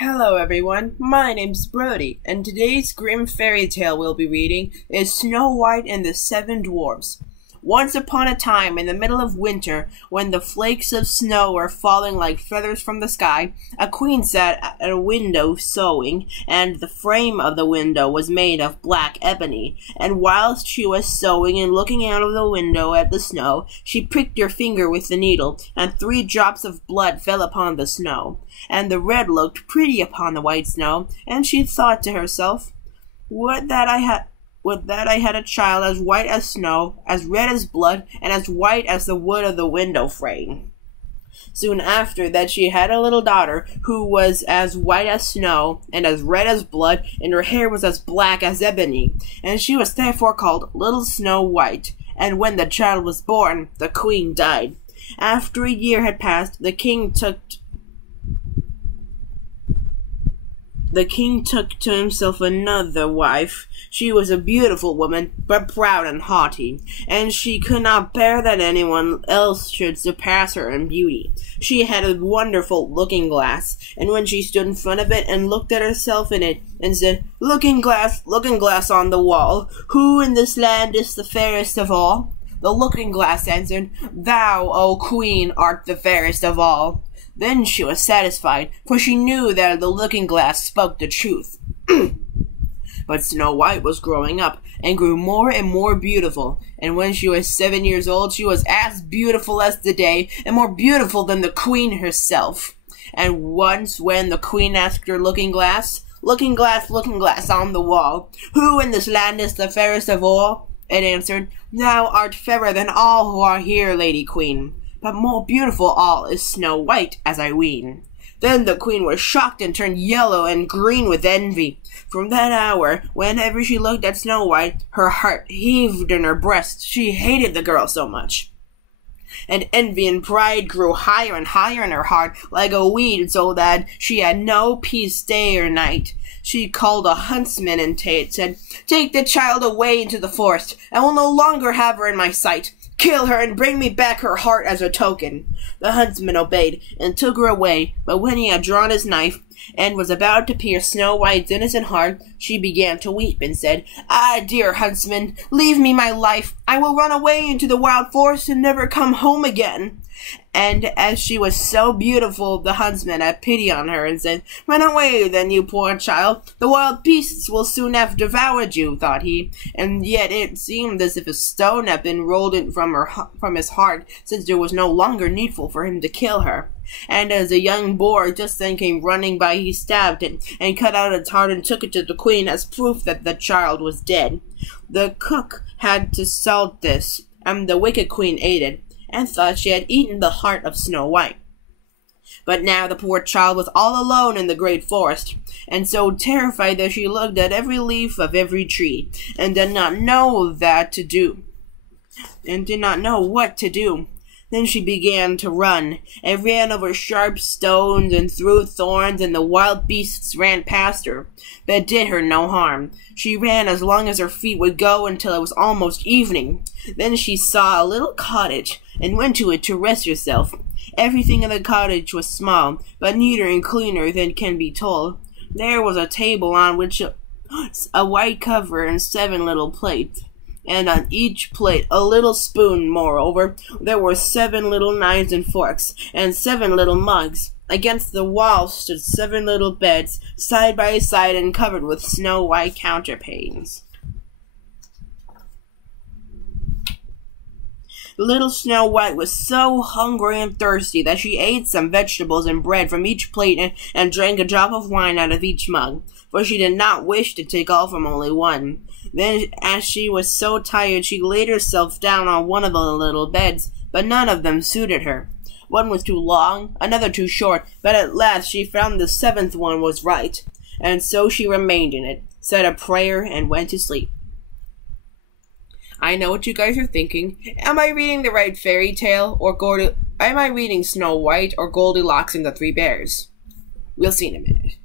Hello everyone, my name's Brody, and today's Grimm fairy tale we'll be reading is Snow White and the Seven Dwarves. Once upon a time, in the middle of winter, when the flakes of snow were falling like feathers from the sky, a queen sat at a window sewing, and the frame of the window was made of black ebony, and whilst she was sewing and looking out of the window at the snow, she pricked her finger with the needle, and 3 drops of blood fell upon the snow. And the red looked pretty upon the white snow, and she thought to herself, Would that I had a child as white as snow, as red as blood, and as white as the wood of the window frame. Soon after that she had a little daughter, who was as white as snow, and as red as blood, and her hair was as black as ebony, and she was therefore called Little Snow White. And when the child was born, the queen died. After a year had passed, the king took to himself another wife. She was a beautiful woman, but proud and haughty, and she could not bear that anyone else should surpass her in beauty. She had a wonderful looking-glass, and when she stood in front of it and looked at herself in it, and said, looking glass on the wall, who in this land is the fairest of all? The looking-glass answered, Thou, O Queen, art the fairest of all. Then she was satisfied, for she knew that the looking-glass spoke the truth. But Snow White was growing up, and grew more and more beautiful, and when she was 7 years old, she was as beautiful as the day, and more beautiful than the queen herself. And once when the queen asked her looking-glass on the wall, who in this land is the fairest of all? It answered, Thou art fairer than all who are here, Lady Queen. But more beautiful all is Snow White, as I ween. Then the queen was shocked and turned yellow and green with envy. From that hour, whenever she looked at Snow White, her heart heaved in her breast. She hated the girl so much. And envy and pride grew higher and higher in her heart, like a weed, so that she had no peace day or night. She called a huntsman and said, Take the child away into the forest. I will no longer have her in my sight. Kill her and bring me back her heart as a token. The huntsman obeyed and took her away, but when he had drawn his knife and was about to pierce Snow White's innocent heart, she began to weep and said, Ah, dear huntsman, leave me my life. I will run away into the wild forest and never come home again. And as she was so beautiful, the huntsman had pity on her and said, Run away then, you poor child. The wild beasts will soon have devoured you, thought he. And yet it seemed as if a stone had been rolled in from his heart, since there was no longer needful for him to kill her. And as a young boar just then came running by, he stabbed it, and cut out its heart and took it to the queen as proof that the child was dead. The cook had to salt this, and the wicked queen ate it, and thought she had eaten the heart of Snow White. But now the poor child was all alone in the great forest, and so terrified that she looked at every leaf of every tree, and did not know what to do. Then she began to run, and ran over sharp stones and through thorns, and the wild beasts ran past her, but did her no harm. She ran as long as her feet would go until it was almost evening. Then she saw a little cottage, and went to it to rest herself. Everything in the cottage was small, but neater and cleaner than can be told. There was a table on which a white cover and 7 little plates. And on each plate a little spoon. Moreover, there were 7 little knives and forks, and 7 little mugs. Against the wall stood 7 little beds, side by side and covered with snow-white counterpanes. Little Snow White was so hungry and thirsty that she ate some vegetables and bread from each plate and drank a drop of wine out of each mug, for she did not wish to take all from only one. Then, as she was so tired, she laid herself down on one of the little beds, but none of them suited her. One was too long, another too short, but at last she found the 7th one was right, and so she remained in it, said a prayer, and went to sleep. I know what you guys are thinking. Am I reading the right fairy tale, or am I reading Snow White or Goldilocks and the 3 Bears? We'll see in a minute.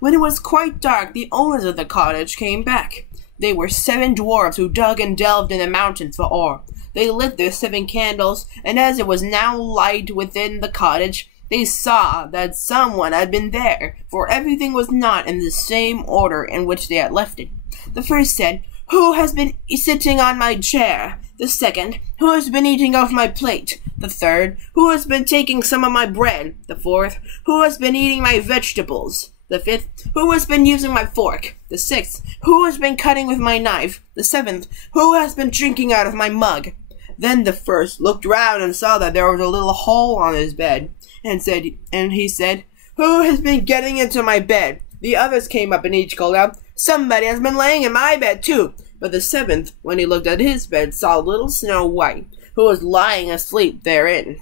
When it was quite dark, the owners of the cottage came back. They were 7 dwarves who dug and delved in the mountains for ore. They lit their 7 candles, and as it was now light within the cottage, they saw that someone had been there, for everything was not in the same order in which they had left it. The first said, "Who has been sitting on my chair?" The second, "Who has been eating off my plate?" The third, "Who has been taking some of my bread?" The fourth, "Who has been eating my vegetables?" The fifth, "Who has been using my fork?" The sixth, "Who has been cutting with my knife?" The seventh, "Who has been drinking out of my mug?" Then the first looked round and saw that there was a little hole on his bed, and he said, "Who has been getting into my bed?" The others came up and each called out, "Somebody has been laying in my bed too." But the seventh, when he looked at his bed, saw little Snow White, who was lying asleep therein.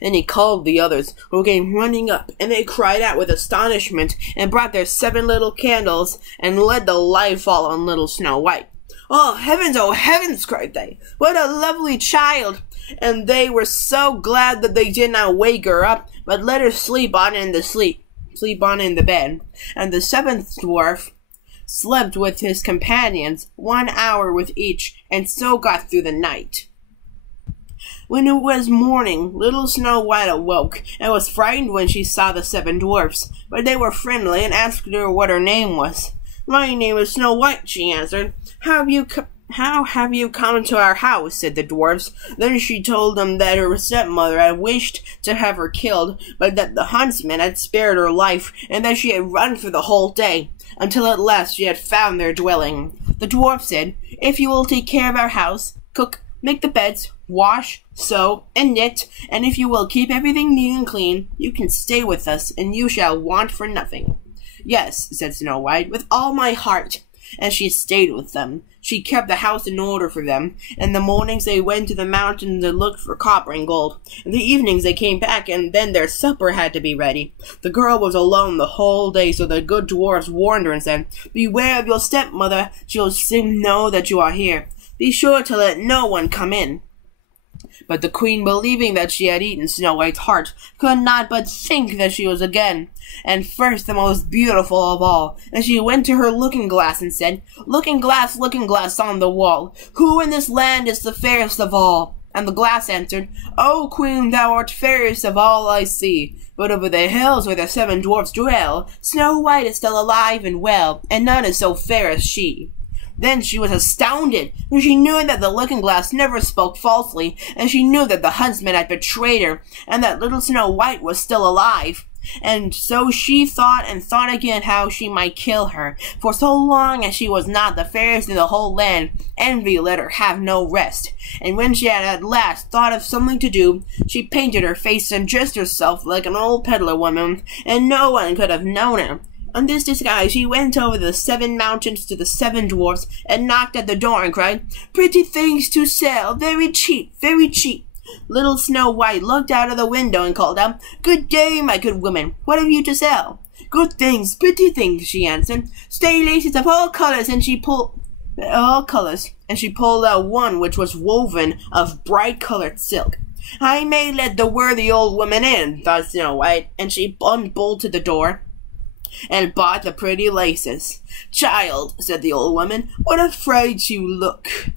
And he called the others, who came running up, and they cried out with astonishment, and brought their 7 little candles, and let the light fall on little Snow White. "Oh heavens!" cried they. "What a lovely child!" And they were so glad that they did not wake her up, but let her sleep on in the bed. And the 7th dwarf slept with his companions 1 hour with each, and so got through the night. When it was morning, little Snow White awoke, and was frightened when she saw the 7 dwarfs, but they were friendly and asked her what her name was. "My name is Snow White," she answered. How have you come to our house?" said the dwarfs. Then she told them that her stepmother had wished to have her killed, but that the huntsman had spared her life, and that she had run for the whole day, until at last she had found their dwelling. The dwarf said, "If you will take care of our house, cook, make the beds, wash, sew, and knit, and if you will keep everything neat and clean, you can stay with us, and you shall want for nothing." "Yes," said Snow White, "with all my heart." And she stayed with them. She kept the house in order for them. In the mornings they went to the mountains and looked for copper and gold. In the evenings they came back, and then their supper had to be ready. The girl was alone the whole day, so the good dwarfs warned her and said, "Beware of your stepmother. She will soon know that you are here. Be sure to let no one come in." But the queen, believing that she had eaten Snow White's heart, could not but think that she was again, and first the most beautiful of all. And she went to her looking-glass and said, looking glass on the wall, who in this land is the fairest of all?" And the glass answered, "O queen, thou art fairest of all I see. But over the hills where the 7 dwarfs dwell, Snow White is still alive and well, and none is so fair as she." Then she was astounded, for she knew that the looking-glass never spoke falsely, and she knew that the huntsman had betrayed her, and that little Snow White was still alive. And so she thought and thought again how she might kill her, for so long as she was not the fairest in the whole land, envy let her have no rest. And when she had at last thought of something to do, she painted her face and dressed herself like an old peddler woman, and no one could have known her. On this disguise she went over the 7 mountains to the 7 dwarfs, and knocked at the door and cried, "Pretty things to sell, very cheap, very cheap." Little Snow White looked out of the window and called out, "Good day, my good woman, what have you to sell?" "Good things, pretty things," she answered. "Stay laces of all colors," and she pulled out one which was woven of bright-colored silk. "I may let the worthy old woman in," thought Snow White, and she unbolted the door and bought the pretty laces. "Child," said the old woman, "what afraid you look.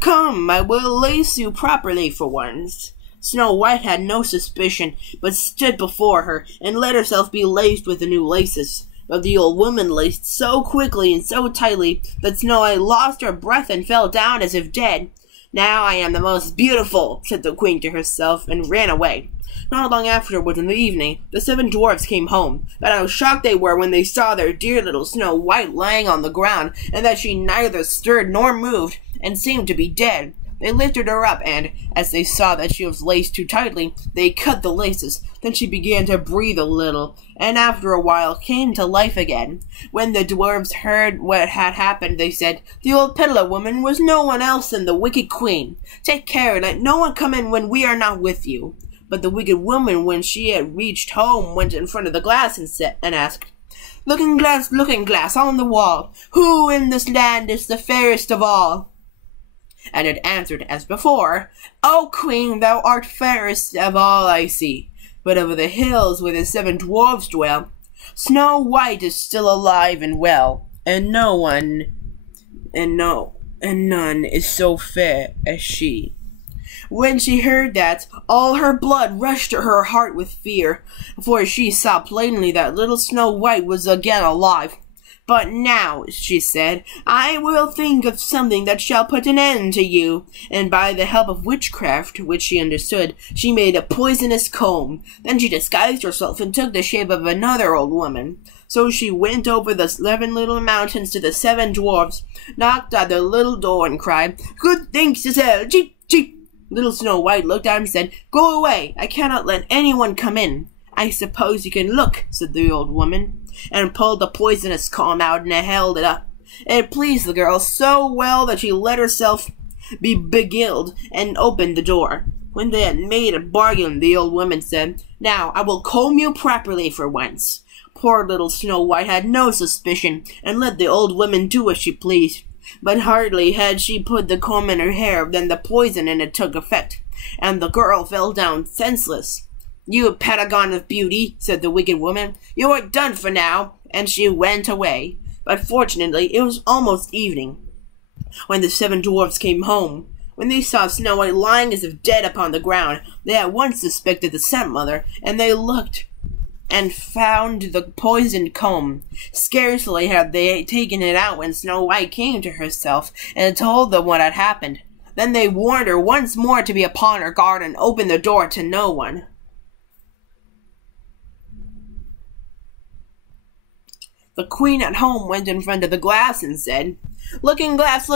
Come, I will lace you properly for once." Snow White had no suspicion, but stood before her, and let herself be laced with the new laces. But the old woman laced so quickly and so tightly that Snow White lost her breath and fell down as if dead. "Now I am the most beautiful," said the queen to herself, and ran away. Not long afterwards, in the evening, the 7 dwarfs came home, but how shocked they were when they saw their dear little Snow White lying on the ground, and that she neither stirred nor moved, and seemed to be dead. They lifted her up, and, as they saw that she was laced too tightly, they cut the laces. Then she began to breathe a little, and after a while came to life again. When the dwarfs heard what had happened, they said, "The old peddler woman was no one else than the wicked queen. Take care and let no one come in when we are not with you." But the wicked woman, when she had reached home, went in front of the glass and asked, looking glass on the wall, who in this land is the fairest of all?" And it answered as before, "O queen, thou art fairest of all I see. But over the hills where the 7 dwarfs dwell, Snow White is still alive and well, and none is so fair as she." When she heard that, all her blood rushed to her heart with fear, for she saw plainly that little Snow White was again alive. "But now," she said, "I will think of something that shall put an end to you." And by the help of witchcraft, which she understood, she made a poisonous comb. Then she disguised herself and took the shape of another old woman. So she went over the 7 little mountains to the 7 dwarves, knocked at their little door, and cried, "Good things to sell, cheap, cheap." Little Snow White looked at him and said, "Go away, I cannot let anyone come in." "I suppose you can look," said the old woman, and pulled the poisonous comb out and held it up. It pleased the girl so well that she let herself be beguiled and opened the door. When they had made a bargain, the old woman said, "Now I will comb you properly for once." Poor little Snow White had no suspicion, and let the old woman do as she pleased. But hardly had she put the comb in her hair than the poison in it took effect, and the girl fell down senseless. "You paragon of beauty," said the wicked woman, "you are done for now," and she went away. But fortunately it was almost evening when the 7 dwarfs came home. When they saw Snow White lying as if dead upon the ground, they at once suspected the stepmother, and they looked and found the poisoned comb. Scarcely had they taken it out when Snow White came to herself and told them what had happened. Then they warned her once more to be upon her guard and open the door to no one. The queen at home went in front of the glass and said, looking glass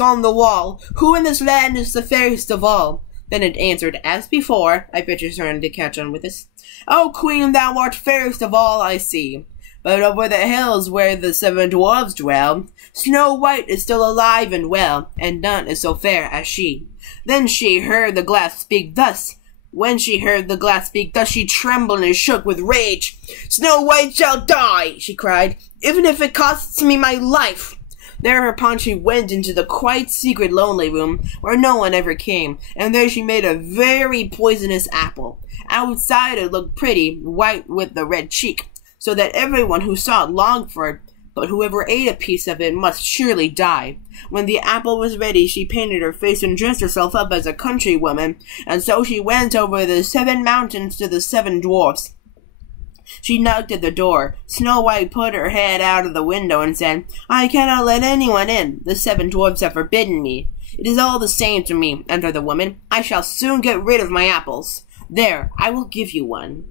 on the wall, who in this land is the fairest of all?" Then it answered, as before, I bet you're starting to catch on with this, "O queen, thou art fairest of all I see. But over the hills where the 7 dwarves dwell, Snow White is still alive and well, and none is so fair as she." Then she heard the glass speak thus. When she heard the glass speak thus, she trembled and shook with rage. "Snow White shall die," she cried, "even if it costs me my life." Thereupon she went into the quite secret lonely room, where no one ever came, and there she made a very poisonous apple. Outside it looked pretty, white with the red cheek, so that everyone who saw it longed for it, but whoever ate a piece of it must surely die. When the apple was ready, she painted her face and dressed herself up as a country woman, and so she went over the 7 mountains to the 7 dwarfs. She knocked at the door. Snow White put her head out of the window and said, "I cannot let anyone in. The 7 dwarfs have forbidden me." "It is all the same to me," answered the woman. "I shall soon get rid of my apples. There, I will give you one."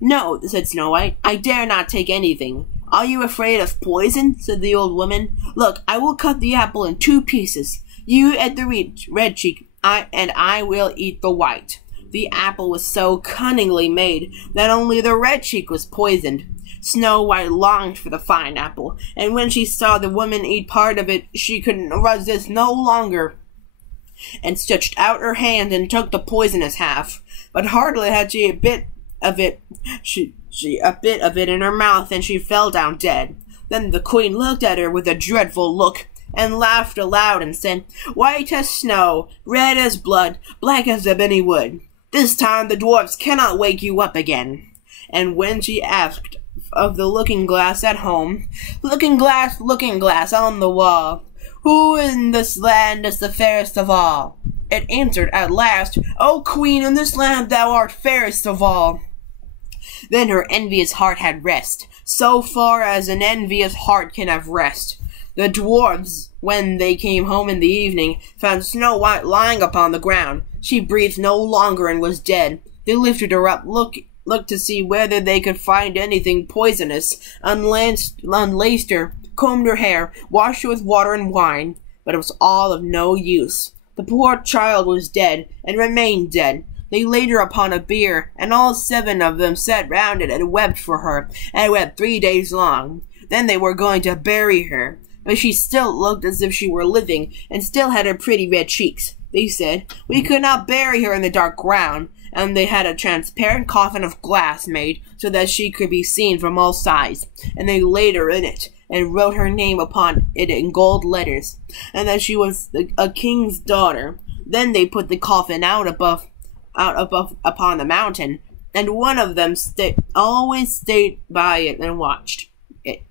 "No," said Snow White, "I dare not take anything." "Are you afraid of poison?" said the old woman. "Look, I will cut the apple in 2 pieces. You at the red cheek, and I will eat the white." The apple was so cunningly made that only the red cheek was poisoned. Snow White longed for the fine apple, and when she saw the woman eat part of it, she could resist no longer, and stretched out her hand and took the poisonous half. But hardly had she a bit of it in her mouth, and she fell down dead. Then the queen looked at her with a dreadful look, and laughed aloud, and said, "White as snow, red as blood, black as ebony wood. This time the dwarfs cannot wake you up again." And when she asked of the looking-glass at home, looking glass on the wall, who in this land is the fairest of all?" it answered at last, "O queen, in this land thou art fairest of all." Then her envious heart had rest, so far as an envious heart can have rest. The dwarfs, when they came home in the evening, found Snow White lying upon the ground. She breathed no longer and was dead. They lifted her up, looked to see whether they could find anything poisonous, unlaced her, combed her hair, washed her with water and wine, but it was all of no use. The poor child was dead, and remained dead. They laid her upon a bier, and all 7 of them sat round it and wept for her, and wept 3 days long. Then they were going to bury her, but she still looked as if she were living, and still had her pretty red cheeks. They said, "We could not bury her in the dark ground," and they had a transparent coffin of glass made, so that she could be seen from all sides, and they laid her in it, and wrote her name upon it in gold letters, and that she was a king's daughter. Then they put the coffin out above upon the mountain, and one of them always stayed by it and watched it.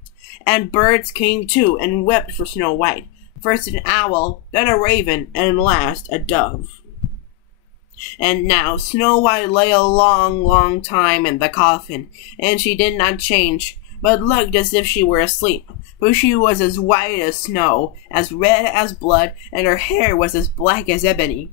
And birds came too, and wept for Snow White. First an owl, then a raven, and last a dove. And now Snow White lay a long, long time in the coffin, and she did not change, but looked as if she were asleep. For she was as white as snow, as red as blood, and her hair was as black as ebony.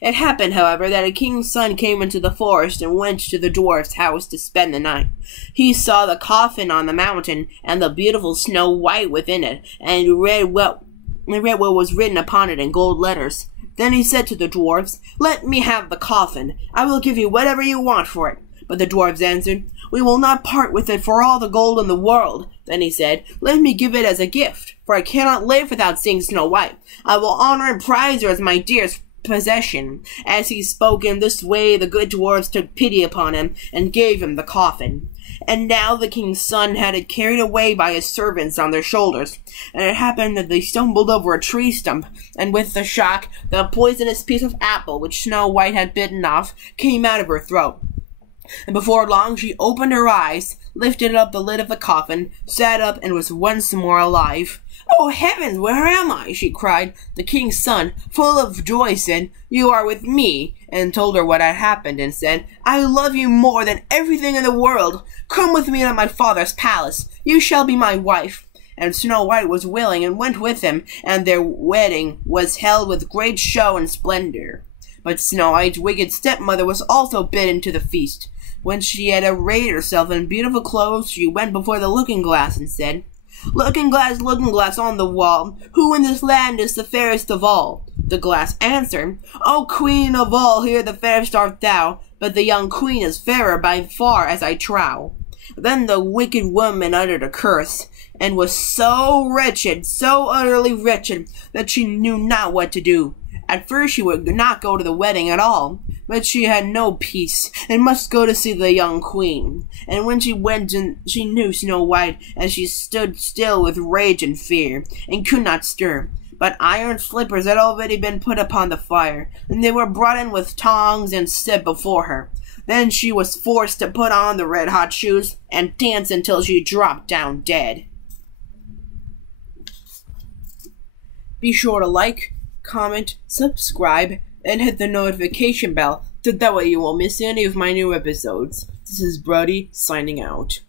It happened, however, that a king's son came into the forest and went to the dwarf's house to spend the night. He saw the coffin on the mountain, and the beautiful Snow White within it, and read what was written upon it in gold letters. Then he said to the dwarfs, "Let me have the coffin. I will give you whatever you want for it." But the dwarfs answered, "We will not part with it for all the gold in the world." Then he said, "Let me give it as a gift, for I cannot live without seeing Snow White. I will honor and prize her as my dearest possession." As he spoke in this way, the good dwarfs took pity upon him and gave him the coffin. And now the king's son had it carried away by his servants on their shoulders. And it happened that they stumbled over a tree stump, and with the shock, the poisonous piece of apple which Snow White had bitten off came out of her throat. And before long she opened her eyes, lifted up the lid of the coffin, sat up, and was once more alive. "Oh, heavens, where am I?" she cried. The king's son, full of joy, said, "You are with me," and told her what had happened, and said, "I love you more than everything in the world. Come with me to my father's palace. You shall be my wife." And Snow White was willing and went with him, and their wedding was held with great show and splendor. But Snow White's wicked stepmother was also bidden to the feast. When she had arrayed herself in beautiful clothes, she went before the looking-glass and said, looking glass on the wall, who in this land is the fairest of all?" The glass answered, "O queen of all, here the fairest art thou, but the young queen is fairer by far, as I trow." Then the wicked woman uttered a curse, and was so wretched, so utterly wretched, that she knew not what to do. At first she would not go to the wedding at all, but she had no peace, and must go to see the young queen. And when she went, she knew Snow White, and she stood still with rage and fear, and could not stir. But iron slippers had already been put upon the fire, and they were brought in with tongs and set before her. Then she was forced to put on the red-hot shoes, and dance until she dropped down dead. Be sure to like, comment, subscribe, and hit the notification bell so that way you won't miss any of my new episodes. This is Brody signing out.